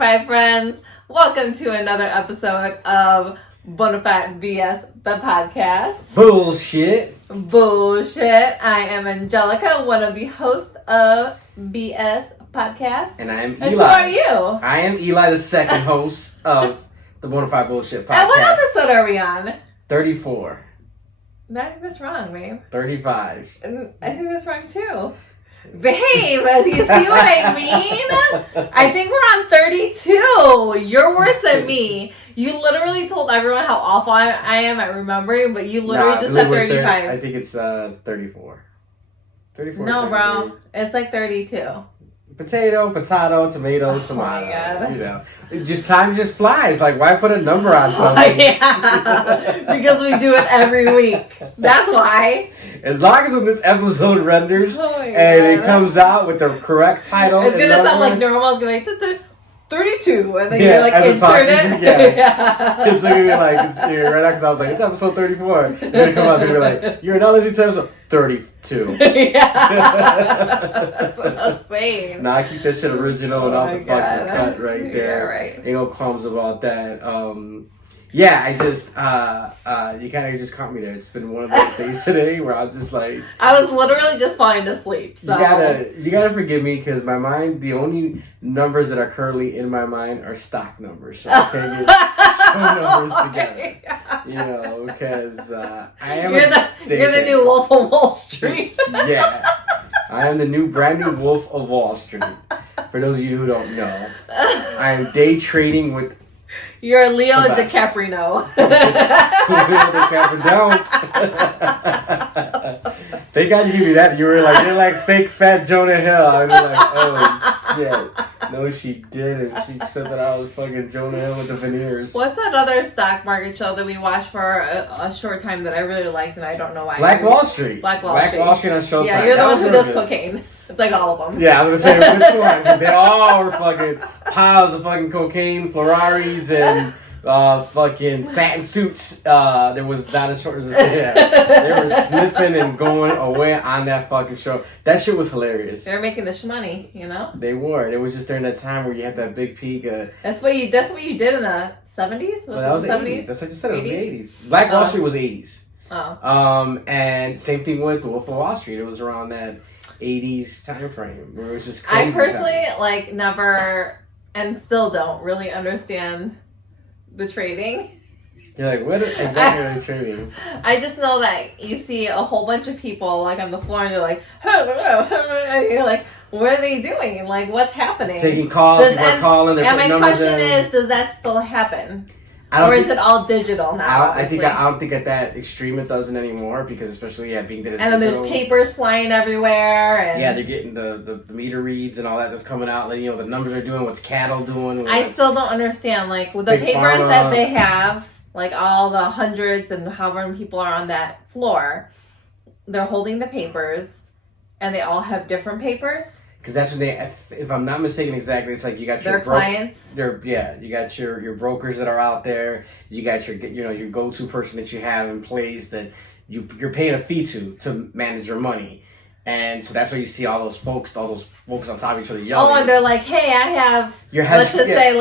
Fide friends. Welcome to another episode of Bona Fide BS, the podcast. Bullshit. I am Angelica, one of the hosts of BS Podcast. And I am Eli. And who are you? I am Eli, the second host of the Bona Fide Bullshit Podcast. And what episode are we on? 34. No, I think that's wrong, babe. 35. I think that's wrong too. Babe, you see what I mean? I think we're on 32. You're worse than me. You literally told everyone how awful I am at remembering, but you literally just said 35. I think it's 34. 34. No, bro. It's like 32. Potato, tomato, tomato. Oh my God. You know, time just flies. Like, why put a number on something? Oh, yeah. Because we do it every week. That's why. As long as when this episode renders and it comes out with the correct title, it's gonna sound like normal. It's gonna be 32, and then you like insert it. Yeah. It's gonna be like right now because I was like, it's episode 34. It's gonna come out. It's gonna be like, you're not listening to episode 32. Yeah. That's what I was saying. Nah, I keep that shit original and off the fucking cut right there. Yeah, right. Ain't no qualms about that. Yeah, I just, you kind of just caught me there. It's been one of those days today where I'm just like... I was literally just falling asleep, so... You gotta forgive me, because my mind, the only numbers that are currently in my mind are stock numbers. So I can't get show numbers together. You know, because I am You're the new Wolf of Wall Street. Yeah. I am the brand new Wolf of Wall Street. For those of you who don't know, I am day trading with... You're Leo DiCaprio. Leo DiCaprio don't. They got to give you that. You're like fake fat Jonah Hill. I was like, oh shit. No, she didn't. She said that I was fucking Jonah Hill with the veneers. What's that other stock market show that we watched for a short time that I really liked and I don't know why? Black Wall Street. Black Wall Street on Showtime. Yeah, you're the one who does cocaine. It's like all of them. Yeah, I was gonna say which one? They all were fucking piles of fucking cocaine, Ferraris, and fucking satin suits. There was not as short as this. Yeah, they were sniffing and going away on that fucking show. That shit was hilarious. They were making this money, you know. They were. It was just during that time where you had that big peak. That's what you did in the 70s. That was the 80s. That's what I just said. It was the 80s. Black Wall Street was 80s. Oh. And same thing with Wolf of Wall Street. It was around that 80s time frame where it was just crazy. I personally never and still don't really understand the trading. You're like, what exactly are they trading? I just know that you see a whole bunch of people like on the floor and they're like, and you're like, what are they doing? Like, what's happening? Taking calls, people are calling. And my question is, does that still happen? Or is it all digital now? I don't think at that extreme it doesn't anymore, because especially being that it's and then digital, there's papers flying everywhere, and they're getting the meter reads and all that's coming out. Like, the numbers are doing what's cattle doing. I still don't understand with the papers that they have, like all the hundreds and however many people are on that floor. They're holding the papers, and they all have different papers. Because that's what if I'm not mistaken exactly, it's like you got your clients. You got your brokers that are out there. You got your go-to person that you have in place that you're paying a fee to manage your money. And so that's why you see all those folks on top of each other yelling. Oh, and they're like, hey, I have, let's just say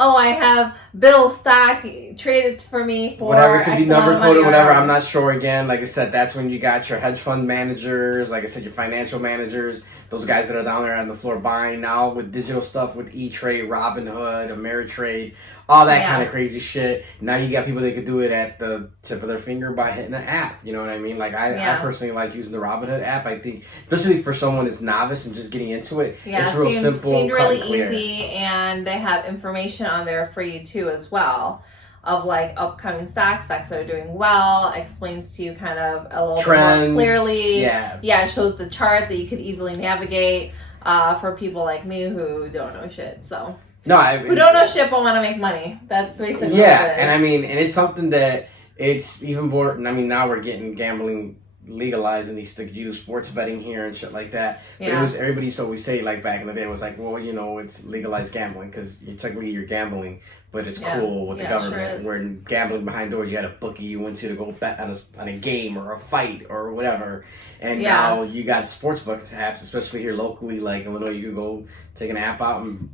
I have Bill stock traded for me for whatever, it could be number coded, whatever. Or... I'm not sure again. Like I said, that's when you got your hedge fund managers, like I said, your financial managers, those guys that are down there on the floor buying now with digital stuff, with E-Trade, Robinhood, Ameritrade, all that kind of crazy shit. Now you got people that could do it at the tip of their finger by hitting an app. You know what I mean? Like I personally like using the Robinhood app. I think, especially for someone that's novice and just getting into it, it's real simple, seemed really cut and clear. Easy, and they have information on there for you too as well. Of upcoming stocks that are doing well, explains to you kind of a little trends, bit more clearly. Yeah, it shows the chart that you could easily navigate for people like me who don't know shit. So who don't know shit but want to make money. That's basically what it is. And I mean, and it's something that it's even more. I mean, now we're getting gambling legalized and these you do sports betting here and shit like that. But it was everybody used to always say back in the day, it was like, well, it's legalized gambling because technically you're gambling. But it's cool with the government. Sure, where in gambling behind doors, you had a bookie you went to go bet on a game or a fight or whatever. And now you got sports book apps, especially here locally, like Illinois. You could go take an app out and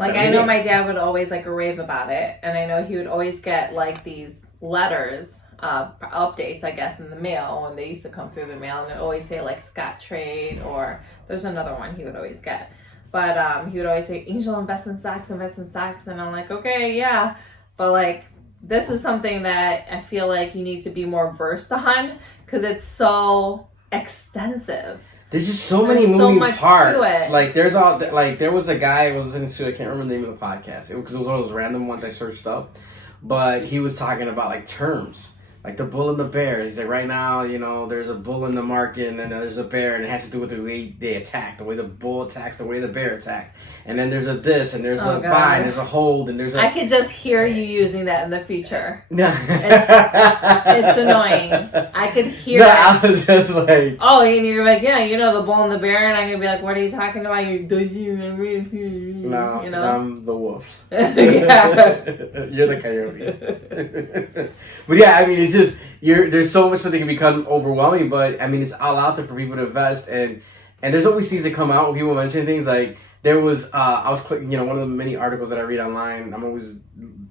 Like, I know my dad would always, like, rave about it. And I know he would always get, like, these letters, updates, I guess, in the mail when they used to come through the mail. And it would always say, like, Scott Trade, or there's another one he would always get. But he would always say, Angel, invest in stocks. And I'm like, okay, yeah. But, like, this is something that I feel like you need to be more versed on because it's so extensive. There's just so many moving parts. Like, there was a guy I was listening to, I can't remember the name of the podcast, because it was one of those random ones I searched up, but he was talking about, like, terms. Like the bull and the bear. He's like, right now, you know, there's a bull in the market and then there's a bear, and it has to do with the way they attack, the way the bull attacks, the way the bear attacks. And then there's a this, and there's a buy, and there's a hold, and there's a... I could just hear you using that in the future. No. It's annoying. I could hear it. I was just like... Oh, and you're like, yeah, you know, the bull and the bear, and I'm going to be like, what are you talking about? No, you know? I'm the wolf. Yeah. You're the coyote. But yeah, I mean, it's just, there's so much that they can become overwhelming, but I mean, it's all out there for people to invest, and there's always things that come out when people mention things. Like, there was, I was clicking, you know, one of the many articles that I read online. I'm always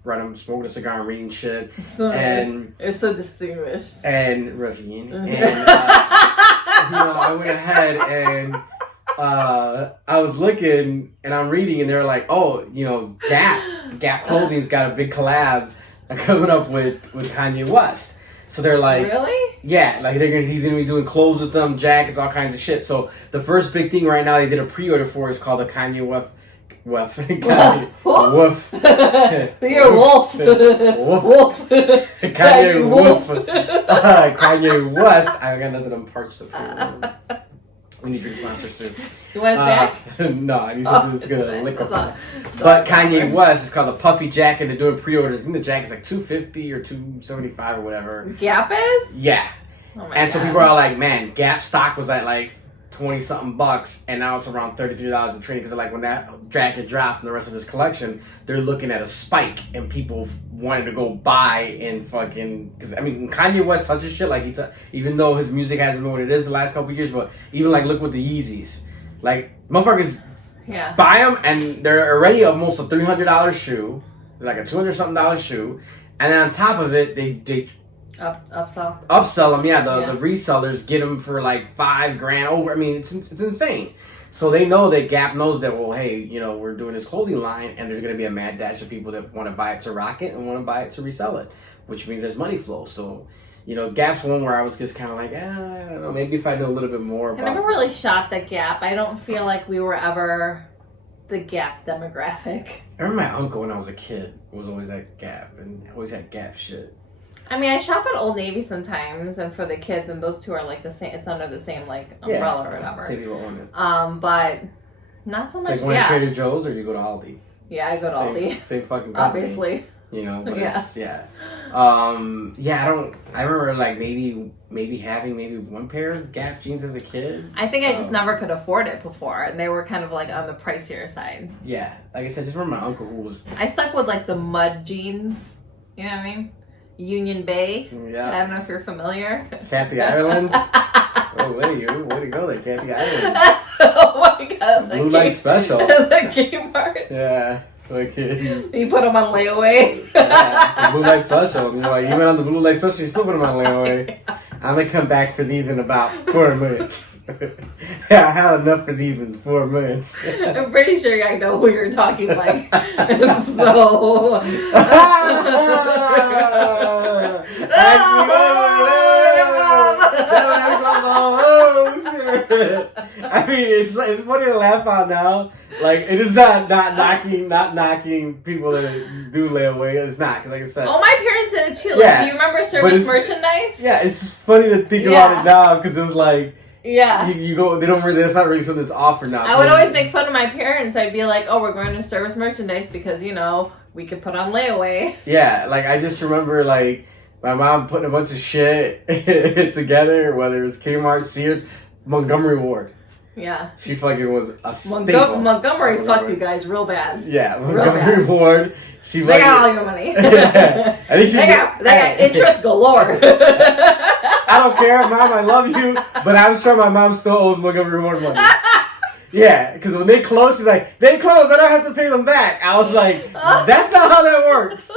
I'm smoking a cigar and reading shit. So and it's so distinguished. And ravine. And, you know, I went ahead and I was looking and I'm reading, and they're like, oh, you know, Gap Holdings got a big collab coming up with Kanye West. So they're like, really? Yeah, like he's gonna be doing clothes with them, jackets, all kinds of shit. So the first big thing right now they did a pre-order for is called the Kanye West. Kanye Woof. You're wolf. Wolf. Kanye Woof. Kanye West. I got nothing on parched up. We need drink sponsors too. You want a snack? No, I need something that's gonna lick up. But Kanye West is called the puffy jacket. They're doing pre-orders. I think the jacket's like $250 or $275 or whatever. Gap is? Yeah. Oh my and God. So people are like, man, Gap stock was at like 20 something bucks, and now it's around $33 in trading, because like when that jacket drops and the rest of his collection, they're looking at a spike and people wanting to go buy and fucking, because I mean, when Kanye West touches shit, like even though his music hasn't been what it is the last couple of years, but even like look with the Yeezys, like motherfuckers buy them and they're already almost a $300 shoe, like a $200 something shoe, and then on top of it they upsell them. The resellers get them for like $5,000 over. I mean, it's insane. So they know that Gap knows that, well, hey, you know, we're doing this clothing line, and there's going to be a mad dash of people that want to buy it to rock it and want to buy it to resell it, which means there's money flow. So, you know, Gap's one where I was just kind of like, I don't know, maybe if I know a little bit more about... I never really shopped at Gap. I don't feel like we were ever the Gap demographic. I remember my uncle when I was a kid was always at Gap and always had Gap shit. I mean, I shop at Old Navy sometimes, and for the kids, and those two are like the same. It's under the same like umbrella or whatever. Same people own it. But not so much. It's like when to Trader Joe's, or you go to Aldi. Yeah, I go to Aldi. Same fucking company. Obviously. You know, but I remember like maybe having one pair of Gap jeans as a kid. I think I just never could afford it before, and they were kind of like on the pricier side. Yeah, like I said, just remember my uncle who was... I stuck with like the mud jeans. You know what I mean? Union Bay. Yeah. I don't know if you're familiar. Kathy Island. Oh, way to go there, Kathy Island. Oh my God. Blue Light Special. It's like Kmart. Yeah. Like you put them on layaway. Yeah, the Blue Light Special. You know, like, you went on the Blue Light Special, you still put them on layaway. I'm going to come back for these in about 4 months. Yeah, I have enough for these in 4 months. I'm pretty sure I know who you're talking like. So... I mean, it's funny to laugh out now. Like, it is not knocking people that do layaway. It's not, because like I said. Oh, my parents did it too. Like, do you remember service merchandise? Yeah, it's funny to think about it now, because it was like. Yeah. You go, they don't really, that's not really something that's offered now. I would always make fun of my parents. I'd be like, oh, we're going to service merchandise because, you know, we could put on layaway. Yeah, like I just remember like my mom putting a bunch of shit together, whether it was Kmart, Sears, Montgomery Ward. Yeah. She fucking was a staple. Montgomery fucked you guys real bad. Yeah, Montgomery Ward. They got all your money. Yeah. They got interest galore. I don't care, Mom, I love you, but I'm sure my mom still owes Montgomery Ward money. Yeah, because when they close, she's like, they close, I don't have to pay them back. I was like, that's not how that works.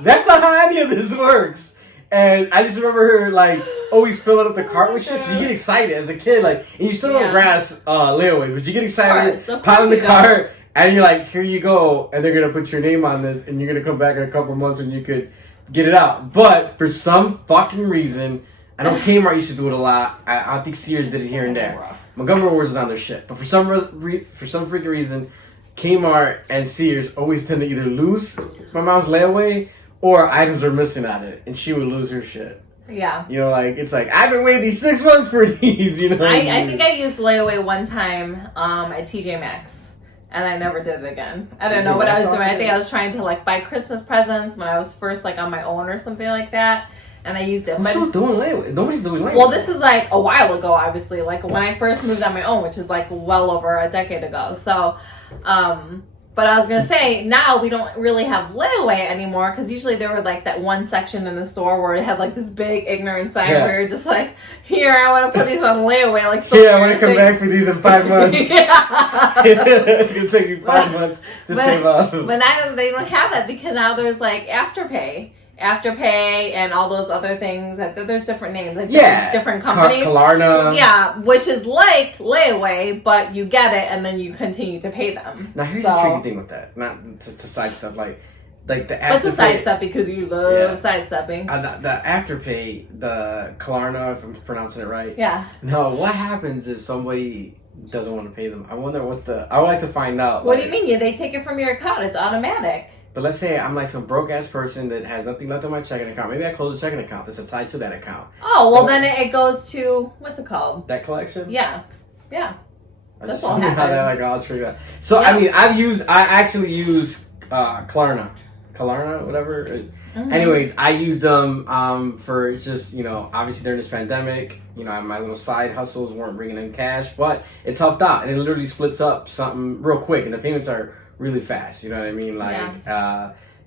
That's not how any of this works. And I just remember her, like, always filling up the cart with shit. So you get excited as a kid, like, and you still don't grasp layaways, but you get excited, pile in the cart, and you're like, here you go, and they're going to put your name on this, and you're going to come back in a couple months when you could get it out. But for some fucking reason, I know Kmart used to do it a lot. I think Sears did it here and there. Montgomery Wars is on their shit. But for some freaking reason, Kmart and Sears always tend to either lose my mom's layaway or items are missing on it, and she would lose her shit. Yeah. You know, like, it's like, I've been waiting these 6 months for these, you know? I think I used layaway one time at TJ Maxx, and I never did it again. I don't know what I was doing. I think I was trying to, like, buy Christmas presents when I was first, like, on my own or something like that, and I used it. Who's still doing layaway? Nobody's doing layaway. Well, this is, like, a while ago, obviously, like, when I first moved on my own, which is, like, well over a decade ago. So, but I was going to say, now we don't really have layaway anymore, because usually there were, like, that one section in the store where it had, like, this big ignorant sign where you're just like, here, I want to put these on layaway. Like, so I want to come back for these in 5 months. It's going to take you 5 months to save up. But now they don't have that, because now there's, like, Afterpay and all those other things. There's different names, like different companies. Klarna. Yeah, which is like layaway, but you get it and then you continue to pay them. Now here's the tricky thing with that, not to sidestep, like the Afterpay. What's the sidestep, because you love sidestepping? The Afterpay, the Klarna, if I'm pronouncing it right. Yeah. No, what happens if somebody doesn't want to pay them? I wonder I would like to find out. What do you mean? They take it from your account. It's automatic. But let's say I'm like some broke ass person that has nothing left on my checking account. Maybe I close a checking account that's tied to that account. Oh, well, then it goes to, what's it called? That collection? Yeah. That's all how that, like, all trigger. So, I mean, I actually use Klarna, whatever. Mm-hmm. Anyways, I use them for just, you know, obviously during this pandemic, you know, my little side hustles weren't bringing in cash, but it's helped out. And it literally splits up something real quick, and the payments are really fast, you know what I mean? Like,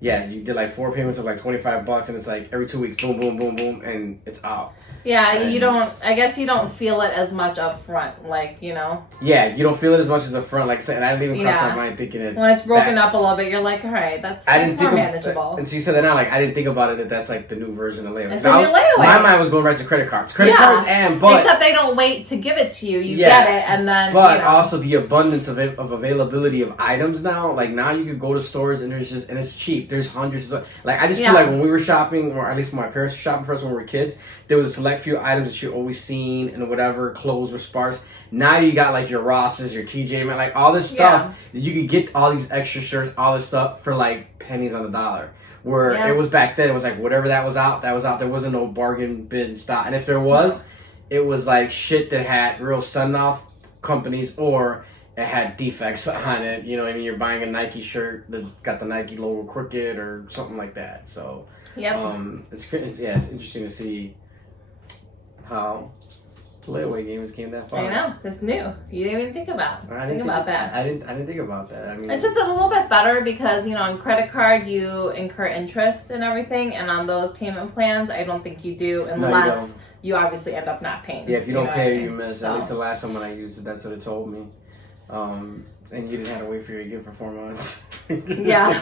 you did like 4 payments of like $25, and it's like every 2 weeks, boom, boom, boom, boom, and it's out. Yeah, and I guess you don't feel it as much up front, like, you know? Yeah, you don't feel it as much as up front. Like I said, I didn't even cross my mind thinking it. When it's broken up a little bit, you're like, all right, that's more manageable. And so you said that now, like, I didn't think about it that's like the new version of layaway. It's a new layaway. My mind was going right to credit cards. But except they don't wait to give it to you. You get it, and then, but also the abundance of availability of items now. Like, now you could go to stores and and it's cheap. There's hundreds of, like, I just feel like when we were shopping, or at least when my parents were shopping for us when we were kids, there was a select few items that you always seen, and whatever, clothes were sparse. Now you got like your Rosses, your TJ Maxx, like all this stuff that you could get, all these extra shirts, all this stuff for like pennies on the dollar. Where it was back then, it was like whatever that was out. There wasn't no bargain bin stock, and if there was, it was like shit that had real send-off companies, or it had defects on it. You know what I mean? You're buying a Nike shirt that got the Nike logo crooked or something like that. So it's interesting to see how layaway games came that far. I know, it's new. You didn't even think about that. I didn't think about that. I mean, it's just a little bit better because, you know, on credit card you incur interest and everything, and on those payment plans I don't think you do unless you obviously end up not paying. Yeah, if you don't pay, you miss. At least the last time when I used it, that's what it told me. And you didn't have to wait for your gift for 4 months. Yeah.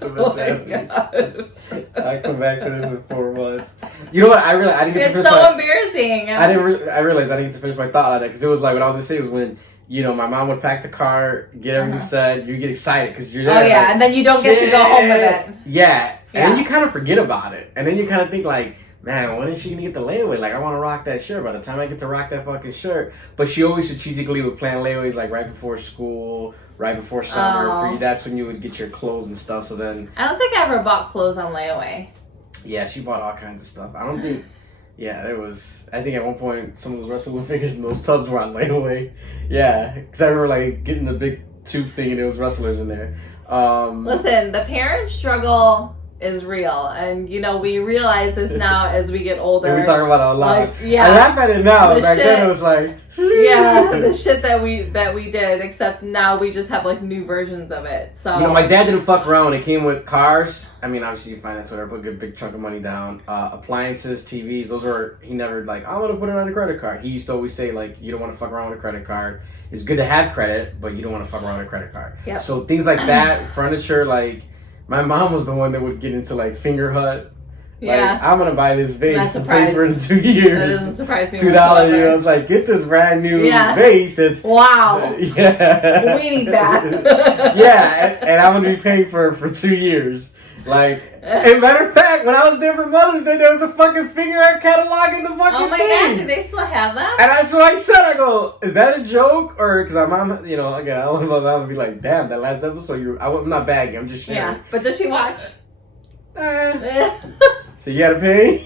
Oh my God. I come back to this in 4 months. You know what? I didn't get to finish. It's so embarrassing. I realized I didn't get to finish my thought on that, because it was like, what I was gonna say was when, you know, my mom would pack the car, get everything set, you get excited because you're there. Oh yeah, like, and then you don't get to go home with it. Yeah, and then you kind of forget about it, and then you kind of think like, man, when is she gonna get the layaway? Like, I want to rock that shirt. By the time I get to rock that fucking shirt, but she always strategically would plan layaways like right before school, right before summer. For you, that's when you would get your clothes and stuff. So then, I don't think I ever bought clothes on layaway. Yeah, she bought all kinds of stuff. I don't think. Yeah, there was. I think at one point some of those wrestling figures in those tubs were on layaway. Yeah, because I remember like getting the big tube thing and there was wrestlers in there. Listen, the parent struggle is real. And, you know, we realize this now as we get older. And we talk about it a lot. Like, yeah. I laugh at it now. The Back shit- then it was like... Yeah, the shit that we did, except now we just have like new versions of it. So You know, my dad didn't fuck around when it came with cars. I mean, obviously you finance whatever, put a good big chunk of money down. Appliances, TVs, those were, he never like, I want to put it on a credit card. He used to always say like, you don't want to fuck around with a credit card. It's good to have credit, but you don't want to fuck around with a credit card. Yep. So things like that, furniture, like, my mom was the one that would get into like Finger Hut. Like, yeah, I'm gonna buy this vase Not and pay for it in 2 that years. doesn't surprise me. $2, whatsoever. you know, it's like, get this brand new Yeah. vase that's... Wow, Yeah. we need that. Yeah, and I'm gonna be paying for 2 years. Like, as a matter of fact, when I was there for Mother's Day, there was a fucking Finger Art catalog in the fucking Oh my thing. god, do they still have that? And that's what I said. I go, is that a joke? Or, because my mom, you know, again, I don't want my mom to be like, damn, that last episode, I'm not bagging, I'm just sharing. Yeah, but does she watch? So you gotta pay?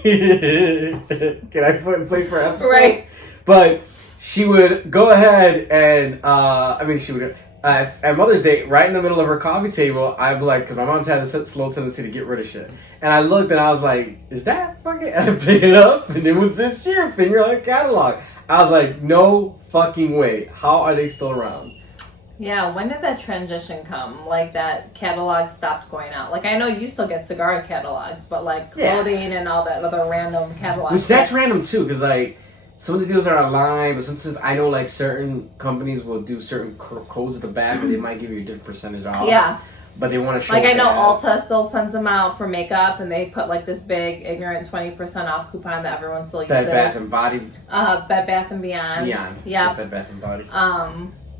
Can I play for an episode? Right. But she would go ahead and, she would, at Mother's Day, right in the middle of her coffee table, I'd be like, because my mom's had a slow tendency to get rid of shit. And I looked and I was like, is that fucking, and I picked it up and it was this year, Finger Art catalog. I was like, no fucking way. How are they still around? Yeah, when did that transition come? Like that catalog stopped going out. Like I know you still get cigar catalogs, but like clothing and all that other random catalogs. Which that's random too, because like some of the deals are online, but since I know like certain companies will do certain codes at the back, and they might give you a different percentage off. Yeah. But they want to show. Like I know Ulta still sends them out for makeup, and they put like this big ignorant 20% off coupon that everyone still uses. Bed Bath and Body. Bed Bath and Beyond. Yeah. Bed Bath and Body.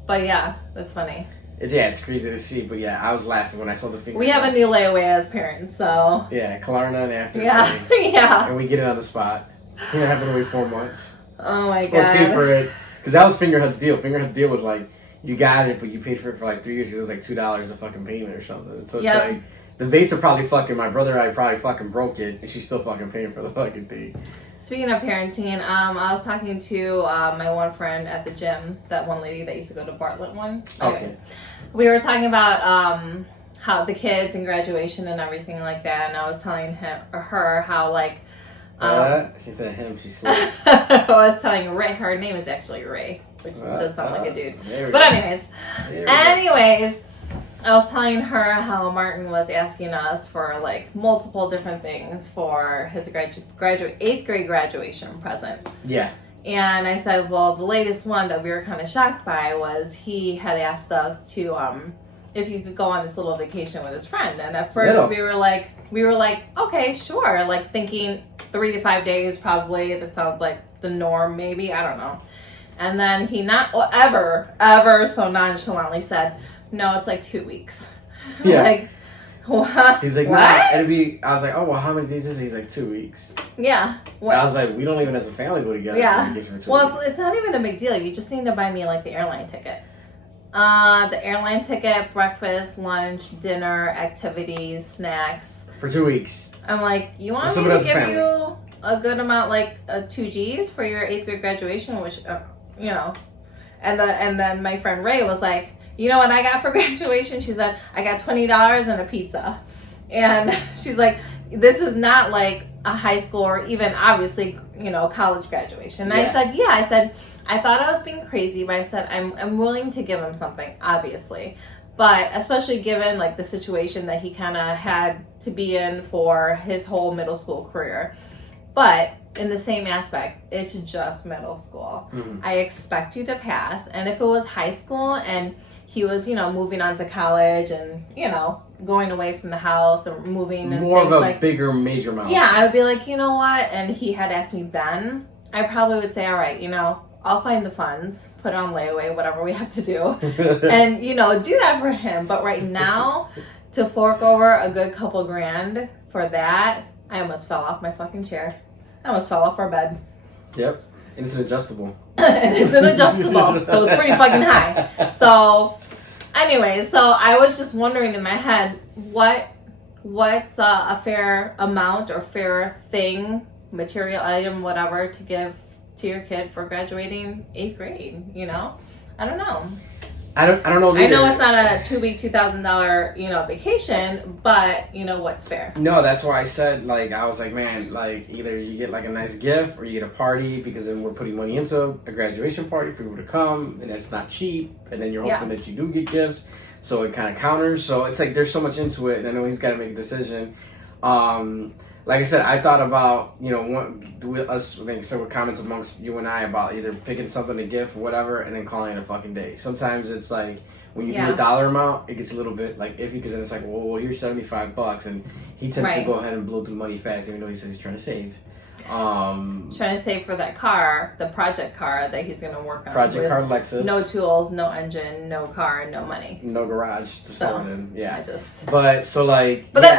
But yeah, that's funny. It's crazy to see, but yeah, I was laughing when I saw the Finger. We have a new layaway as parents, so. Yeah, Klarna and after. Yeah, yeah. And we get it on the spot. You don't have to wait 4 months. Oh my Or god. pay for it. Because that was Finger Hut's deal. Finger Hut's deal was like, you got it, but you paid for it for like 3 years because it was like $2 a fucking payment or something. So it's like, the vase are probably fucking, my brother and I probably fucking broke it, and she's still fucking paying for the fucking thing. Speaking of parenting, I was talking to my one friend at the gym, that one lady that used to go to Bartlett one. Anyways, we were talking about how the kids and graduation and everything like that, and I was telling her how like... she said him, she slept. I was telling Ray, her name is actually Ray, which does sound like a dude. But anyways, I was telling her how Martin was asking us for like multiple different things for his 8th grade graduation present. Yeah. And I said, well, the latest one that we were kind of shocked by was he had asked us to, if you could go on this little vacation with his friend. And at first we were like, okay, sure. Like thinking 3 to 5 days probably. That sounds like the norm maybe. I don't know. And then he not ever so nonchalantly said, no, it's like 2 weeks. Yeah. Like, what? He's like, what? nah, it'll be, I was like, oh, well, how many days is it? He's like, 2 weeks. Yeah. I was like, we don't even as a family go together. Yeah. For 2 weeks. Well, it's not even a big deal. You just need to buy me like the airline ticket. The airline ticket, breakfast, lunch, dinner, activities, snacks. For 2 weeks. I'm like, you want me to give you a good amount, like 2 G's for your 8th grade graduation, which, you know. And then my friend Ray was like, you know what I got for graduation? She said, I got $20 and a pizza. And she's like, this is not like a high school or even obviously, you know, college graduation. And I said, yeah. I said, I thought I was being crazy, but I said, I'm willing to give him something, obviously. But especially given like the situation that he kind of had to be in for his whole middle school career. But in the same aspect, it's just middle school. Mm-hmm. I expect you to pass. And if it was high school and he was, you know, moving on to college and, you know, going away from the house and moving and more things of a like, bigger major milestone. Yeah, I would be like, you know what? And he had asked me then, I probably would say, all right, you know, I'll find the funds, put it on layaway, whatever we have to do. And, you know, do that for him. But right now, to fork over a good couple grand for that, I almost fell off my fucking chair. I almost fell off our bed. Yep. And it's adjustable. And it's an adjustable, so it's pretty fucking high. So, anyways, so I was just wondering in my head, what's a fair amount or fair thing, material item, whatever, to give to your kid for graduating 8th grade, you know? I don't know. I don't know. I know it's not a 2-week, $2,000, vacation, but what's fair? No, that's why I said, like, I was like, man, like, either you get like a nice gift or you get a party, because then we're putting money into a graduation party for people to come, and it's not cheap, and then you're hoping that you do get gifts, so it kind of counters. So it's like there's so much into it, and I know he's got to make a decision. Like I said, I thought about, with comments amongst you and I about either picking something to gift or whatever, and then calling it a fucking day. Sometimes it's like, when you do a dollar amount, it gets a little bit like iffy, because then it's like, well, here's $75, and he tends to go ahead and blow through money fast, even though he says he's trying to save. Trying to save for that car, the project car that he's going to work on. Project car Lexus. No tools, no engine, no car, no money. No garage to store it in. Yeah. But that's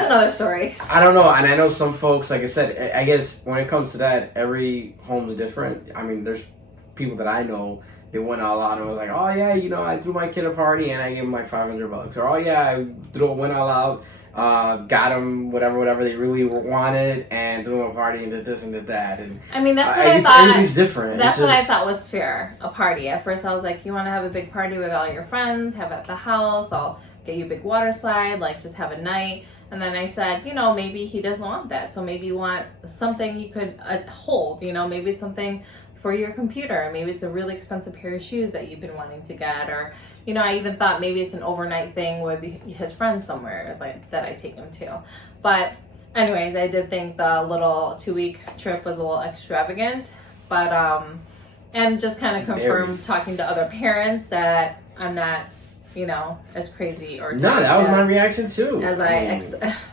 another story. I don't know. And I know some folks, like I said, I guess when it comes to that, every home is different. I mean, there's people that I know, they went all out and was like, oh yeah, I threw my kid a party and I gave him like $500. Or, oh yeah, I went all out. Got them whatever they really wanted, and threw them a party and did this and did that. And I mean, that's what I thought. Everybody's different. That's what I thought was fair. A party. At first, I was like, you want to have a big party with all your friends? Have it at the house. I'll get you a big water slide. Like, just have a night. And then I said, maybe he doesn't want that. So maybe you want something you could hold. Maybe it's something for your computer. Maybe it's a really expensive pair of shoes that you've been wanting to get, or I even thought maybe it's an overnight thing with his friends somewhere that I take him to. But anyways, I did think the little 2-week trip was a little extravagant, but and just kind of confirmed talking to other parents that I'm not as crazy or no, that was my reaction too. As I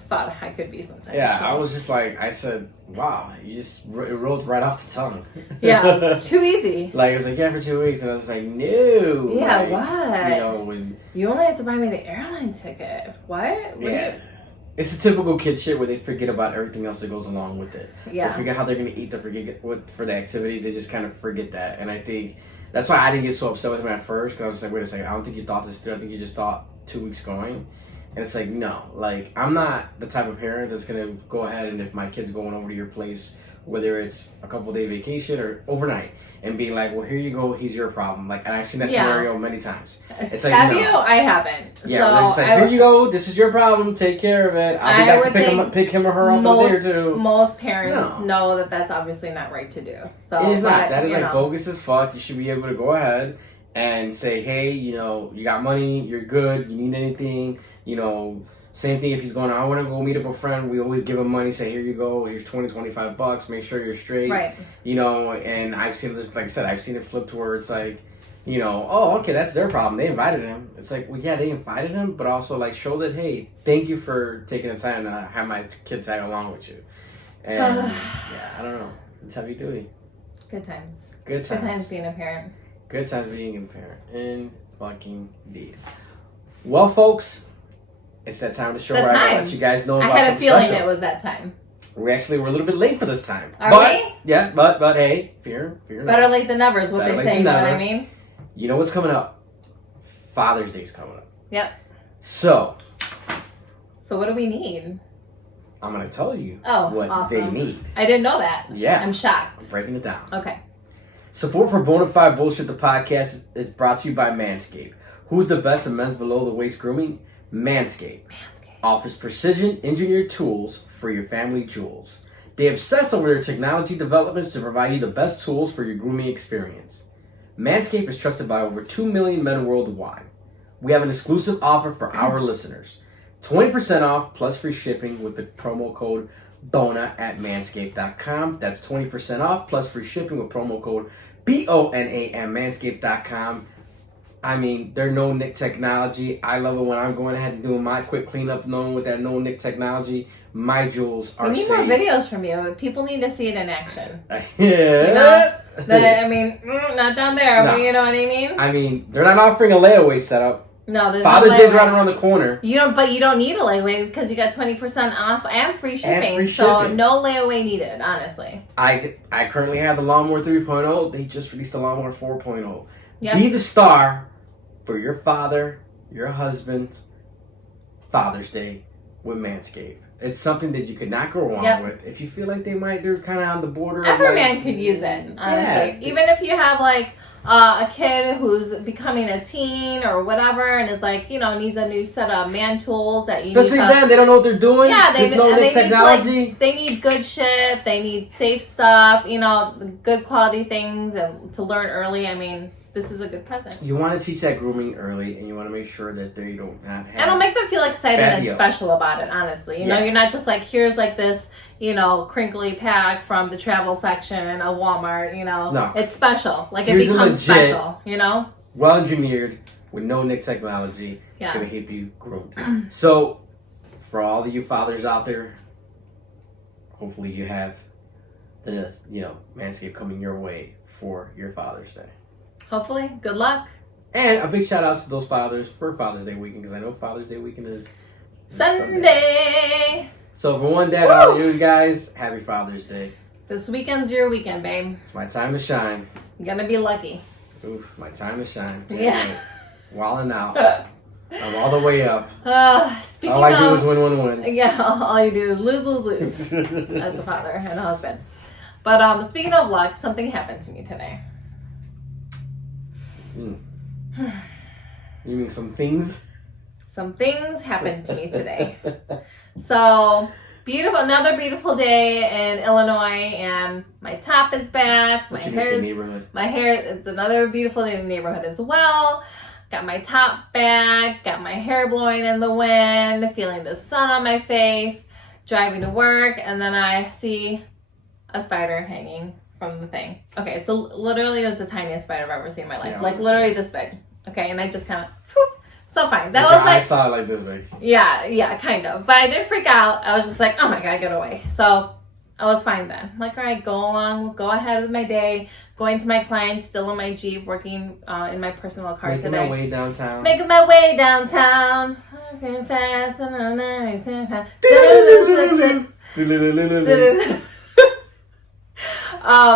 thought I could be sometimes. Yeah, so. I was just like, I said, wow, it rolled right off the tongue. Yeah, it's too easy. Like, it was like, yeah, for 2 weeks, and I was like, no. Yeah, like, what? You only have to buy me the airline ticket. What? It's a typical kid shit where they forget about everything else that goes along with it. Yeah. They forget how they're going to eat, they forget for the activities, they just kind of forget that. And I think that's why I didn't get so upset with him at first, because I was like, wait a second, I don't think you thought this through. I think you just thought 2 weeks going. And it's like, no. Like, I'm not the type of parent that's going to go ahead and if my kid's going over to your place, whether it's a couple-day vacation or overnight, and being like, well, here you go, he's your problem. Like, and I've seen that scenario many times. It's like, have you? I haven't. Yeah, so they're just like, here you go, this is your problem, take care of it. I'll be back to pick him or her up in a day or two. Most parents know that that's obviously not right to do. So it is not. That is like bogus as fuck. You should be able to go ahead and say, hey, you got money, you're good, you need anything, Same thing if he's going, I want to go meet up a friend. We always give him money, say, here you go, here's $20-25, make sure you're straight. Right. And I've seen this, like I said, I've seen it flip to where it's like, oh, okay, that's their problem. They invited him. It's like, well, yeah, they invited him, but also like show that, hey, thank you for taking the time to have my kid tag along with you. And I don't know. It's heavy duty. Good times. Good times. Good times being a parent. Good times being a parent. In fucking indeed. Well, folks, it's that time of the show where I let you guys know about I had a feeling special. it was that time. We actually were a little bit late for this time. Are we? Yeah, but hey, fear better not. late than never is what they say, you know what I mean? You know what's coming up? Father's Day's coming up. Yep. So what do we need? I'm going to tell you what they need. I didn't know that. Yeah. I'm shocked. I'm breaking it down. Okay. Support for Bona Fide Bullshit, the podcast, is brought to you by Manscaped. Who's the best in men's below-the-waist grooming? Manscaped offers precision-engineered tools for your family jewels. They obsess over their technology developments to provide you the best tools for your grooming experience. Manscaped is trusted by over 2 million men worldwide. We have an exclusive offer for our listeners. 20% off plus free shipping with the promo code BONA at manscaped.com. That's 20% off plus free shipping with promo code BONA at manscaped.com. I mean, they're no-nick technology. I love it when I'm going ahead and doing my quick cleanup, knowing with that no-nick technology, my jewels are safe. We need more videos from you. People need to see it in action. Yeah. Not down there, no. But you know what I mean? I mean, they're not offering a layaway setup. No, there's Father's Day's right around the corner. But you don't need a layaway because you got 20% off and free shipping. So no layaway needed, honestly. I currently have the Lawnmower 3.0. They just released the Lawnmower 4.0. Yep. Be the star for your father, your husband, Father's Day with Manscaped. It's something that you could not go wrong with. If you feel like they're kind of on the border. Every man could use it, honestly. Yeah. Even if you have like a kid who's becoming a teen or whatever and is like, needs a new set of man tools that you especially them, they don't know what they're doing. Yeah, there's no new technology. Need, they need good shit. They need safe stuff. Good quality things and to learn early. I mean, this is a good present. You want to teach that grooming early, and you want to make sure that they don't have. And it'll make them feel excited and special about it. Honestly, you know, you're not just like, here's like this, crinkly pack from the travel section of Walmart. No, it's special. Like it becomes special. Well engineered with no new technology. Yeah. It's gonna keep you groomed. So, for all of you fathers out there, hopefully you have the Manscaped coming your way for your Father's Day. Hopefully. Good luck. And a big shout out to those fathers for Father's Day weekend, because I know Father's Day weekend is Sunday. So for one dad, all you guys, happy Father's Day. This weekend's your weekend, babe. It's my time to shine. You're gonna be lucky. Oof, my time to shine. Yeah. Wilding out. I'm all the way up. Speaking all I do is win. Yeah, all you do is lose as a father and a husband. But speaking of luck, something happened to me today. You mean some things? Some things happened to me today. So, another beautiful day in Illinois, and my top is back. My hair, it's another beautiful day in the neighborhood as well. Got my top back, got my hair blowing in the wind, feeling the sun on my face, driving to work, and then I see a spider hanging from the thing. Okay, so literally it was the tiniest spider I've ever seen in my life. Yeah, like literally this big. Okay, and I just kind of, so fine. That was like, I saw it like this big. Yeah, kind of. But I didn't freak out. I was just like, oh my God, get away. So I was fine then. I'm like, all right, go ahead with my day. Going to my clients, still in my Jeep, working in my personal car today. Making my way downtown. Walking fast and a nice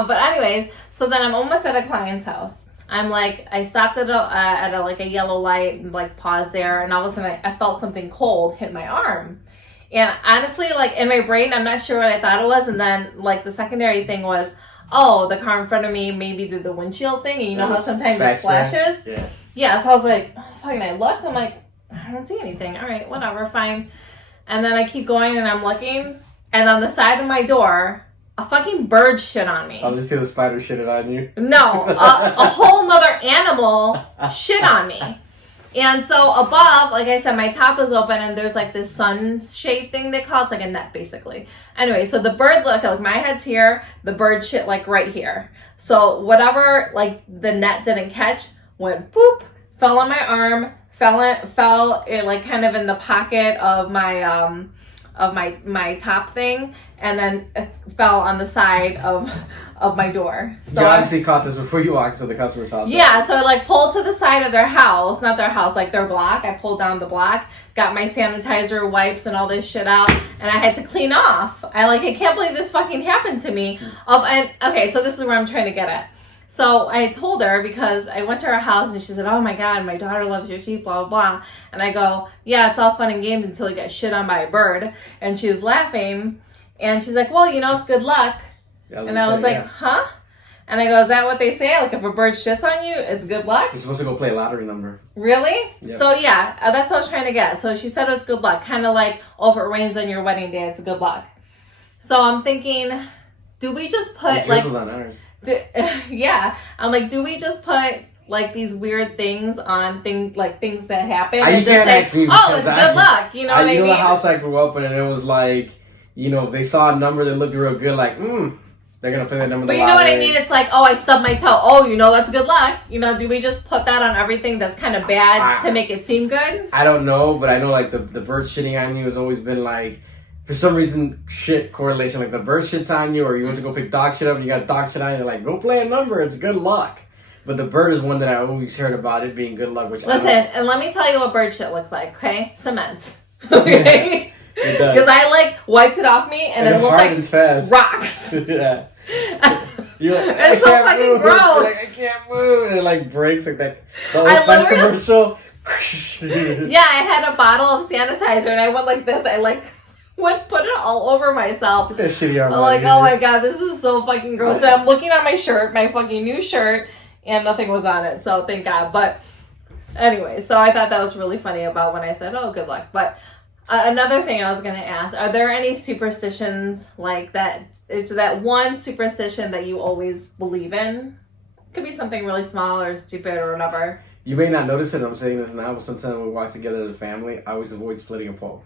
but anyways, so then I'm almost at a client's house. I'm like, I stopped at a yellow light and like paused there, and all of a sudden I felt something cold hit my arm. And honestly, like in my brain, I'm not sure what I thought it was. And then like the secondary thing was, the car in front of me maybe did the windshield thing. And you know how sometimes it splashes? Yeah, so I was like, oh, fuck, and I looked, I'm like, I don't see anything. All right, whatever, fine. And then I keep going and I'm looking, and on the side of my door, a fucking bird shit on me. I'll just see the spider shitted on you. No, a whole nother animal shit on me. And so above, like I said, my top is open and there's like this sunshade thing they call it. It's like a net basically. Anyway, so the bird, like my head's here, the bird shit like right here. So whatever like the net didn't catch went boop, fell on my arm, fell in, like kind of in the pocket of my top thing, and then fell on the side of my door. So you obviously caught this before you walked to the customer's house. Yeah, so I like pulled to the side of their house, not their house, like their block. I pulled down the block, got my sanitizer, wipes, and all this shit out, and I had to clean off. I can't believe this fucking happened to me. And okay, so this is where I'm trying to get at. So I told her, because I went to her house and she said, oh my God, my daughter loves your Jeep, blah, blah, blah. And I go, yeah, it's all fun and games until you get shit on by a bird. And she was laughing. And she's like, well, it's good luck. And I was like, huh? And I go, is that what they say? Like, if a bird shits on you, it's good luck? You're supposed to go play a lottery number. Really? Yep. So, yeah, that's what I was trying to get. So she said it's good luck. Kind of like, if it rains on your wedding day, it's good luck. So I'm thinking, do we just put, like... on ours. Yeah. I'm like, do we just put, like, these weird things on things that happen? You can't ask me because it's good luck. You know what I mean? You know the house I grew up in, and it was like, they saw a number that looked real good, like, they're going to play that number. But you know what I mean? It's like, I stubbed my toe. Oh, that's good luck. Do we just put that on everything that's kind of bad to make it seem good? I don't know, but I know, like, the bird shitting on you has always been, like, for some reason, shit correlation. Like, the bird shits on you, or you went to go pick dog shit up and you got dog shit on you, like, go play a number. It's good luck. But the bird is one that I always heard about it being good luck. Listen, and let me tell you what bird shit looks like, okay? Cement. Okay? Because I, wiped it off me, and it looked like fast. Rocks. Yeah. It's so fucking gross. I can't move. And it, breaks like that. The Old Spice commercial. Yeah, I had a bottle of sanitizer, and I went like this. I, put it all over myself. Get that shitty arm. I'm like, oh my God, this is so fucking gross. And I'm looking at my shirt, my fucking new shirt, and nothing was on it, so thank God. But anyway, so I thought that was really funny about when I said, oh, good luck. But another thing I was going to ask, are there any superstitions like that? Is that one superstition that you always believe in? Could be something really small or stupid or whatever. You may not notice it, I'm saying this now, but sometimes when we walk together as a family, I always avoid splitting a pole.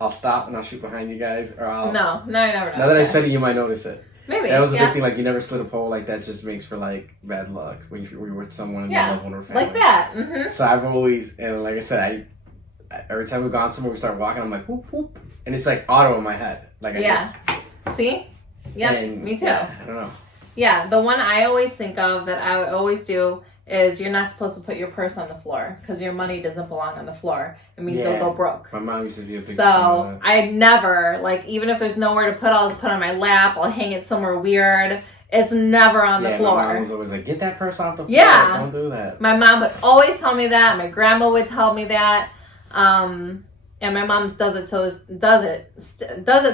I'll stop and I'll shoot behind you guys, or I'll... No, I never noticed. Now that I said it, you might notice it. Maybe. That was a big thing, like you never split a pole, like that just makes for like bad luck when you're with someone and you love one or family. Like that. Mm-hmm. So I've always, and like I said, every time we've gone somewhere, we start walking, I'm like, whoop, whoop. And it's like auto in my head. Like I just... See? Yep, me too. Yeah, I don't know. Yeah, the one I always think of that I would always do is you're not supposed to put your purse on the floor because your money doesn't belong on the floor. It means you'll go broke. My mom used to be a big So I never, like, even if there's nowhere to put it, I'll just put it on my lap. I'll hang it somewhere weird. It's never on the floor. My mom was always like, get that purse off the floor. Yeah. Don't do that. My mom would always tell me that. My grandma would tell me that. And my mom does it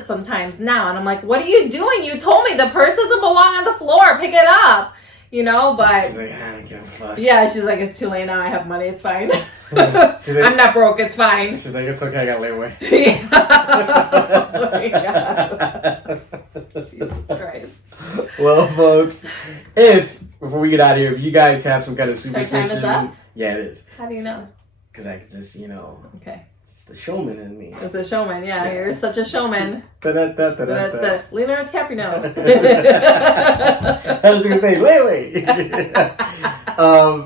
sometimes now. And I'm like, what are you doing? You told me the purse doesn't belong on the floor. Pick it up. You know, but... She's like, I don't give a fuck. Yeah, she's like, it's too late now. I have money. It's fine. Like, I'm not broke. It's fine. She's like, it's okay. I got layaway. Yeah. Oh my God. Jesus Christ. Well, folks, before we get out of here, if you guys have some kind of superstition... So time is up? Yeah, it is. How do you know? Because I could just, Okay. It's the showman in me. It's a showman, yeah. You're such a showman. Da-da-da-da-da-da. Leonardo DiCaprio. I was going to say, layaway.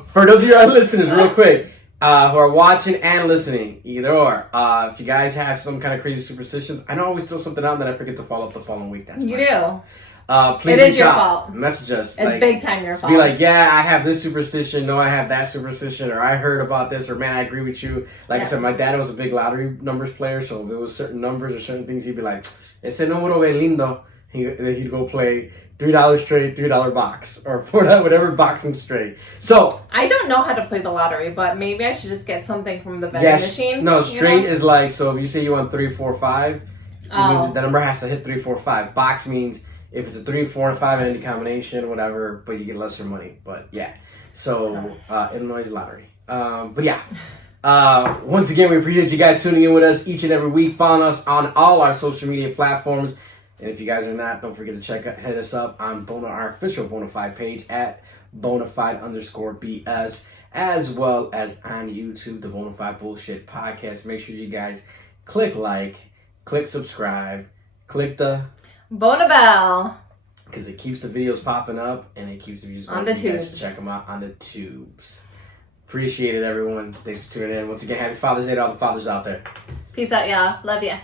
For those of your listeners, real quick, who are watching and listening, either or, if you guys have some kind of crazy superstitions, I know I always throw something out that I forget to follow up the following week. That's you do. Please it is your fault. Message us. It's big time your fault. Be like, yeah, I have this superstition. No, I have that superstition. Or I heard about this. Or man, I agree with you. Like I said, my dad was a big lottery numbers player. So if it was certain numbers or certain things, he'd be like, ese número ve lindo. He'd go play $3 straight, $3 box. Or whatever boxing straight. So. I don't know how to play the lottery, but maybe I should just get something from the vending machine. No, straight is like, so if you say you want 3, 4, 5, it means the number has to hit 3, 4, 5. Box means if it's a 3, 4, and 5 in any combination, whatever, but you get lesser money. But yeah, so Illinois lottery. But yeah, once again, we appreciate you guys tuning in with us each and every week. Follow us on all our social media platforms, and if you guys are not, don't forget to hit us up on our official Bona Fide page at bonafide_BS, as well as on YouTube, the Bona Fide Bullshit Podcast. Make sure you guys click like, click subscribe, click the Bona Bell. Because it keeps the videos popping up and it keeps the views going on the for you tubes. guys to check them out on the tubes. Appreciate it, everyone. Thanks for tuning in. Once again, happy Father's Day to all the fathers out there. Peace out, y'all. Love ya.